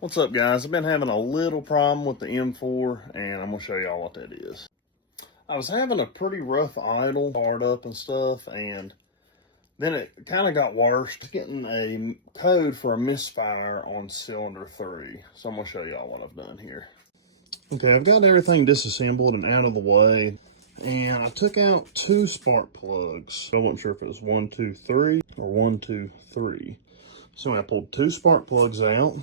What's up, guys? I've been having a little problem with the M4 and I'm gonna show y'all what that is. I was having a pretty rough idle start up and stuff, and then it kind of got worse. Getting a code for a misfire on cylinder 3. So I'm gonna show y'all what I've done here. Okay, I've got everything disassembled and out of the way, and I took out 2 spark plugs. I wasn't sure if it was 1, 2, 3 or 1, 2, 3. So I pulled 2 spark plugs out.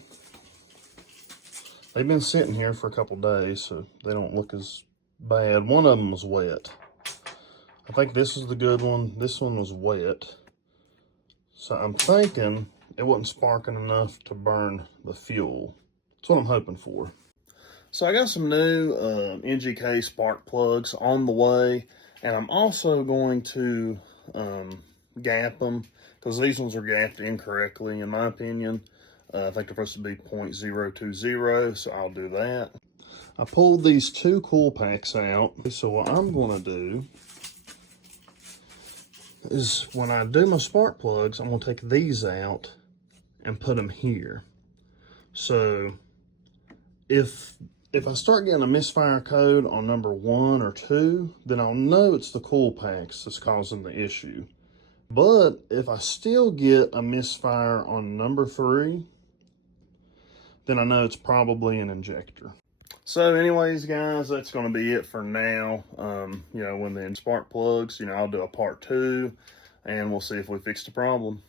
They've been sitting here for a couple days, so they don't look as bad. One of them was wet. I think this is the good one. This one was wet. So I'm thinking it wasn't sparking enough to burn the fuel. That's what I'm hoping for. So I got some new NGK spark plugs on the way, and I'm also going to gap them, because these ones are gapped incorrectly in my opinion. I think they're supposed to be 0.020, so I'll do that. I pulled these 2 cool packs out. So what I'm gonna do is when I do my spark plugs, I'm gonna take these out and put them here. So if I start getting a misfire code on number 1 or 2, then I'll know it's the cool packs that's causing the issue. But if I still get a misfire on number 3, then I know it's probably an injector. So anyways, guys, that's going to be it for now. When the spark plugs, I'll do a part 2, and we'll see if we fix the problem.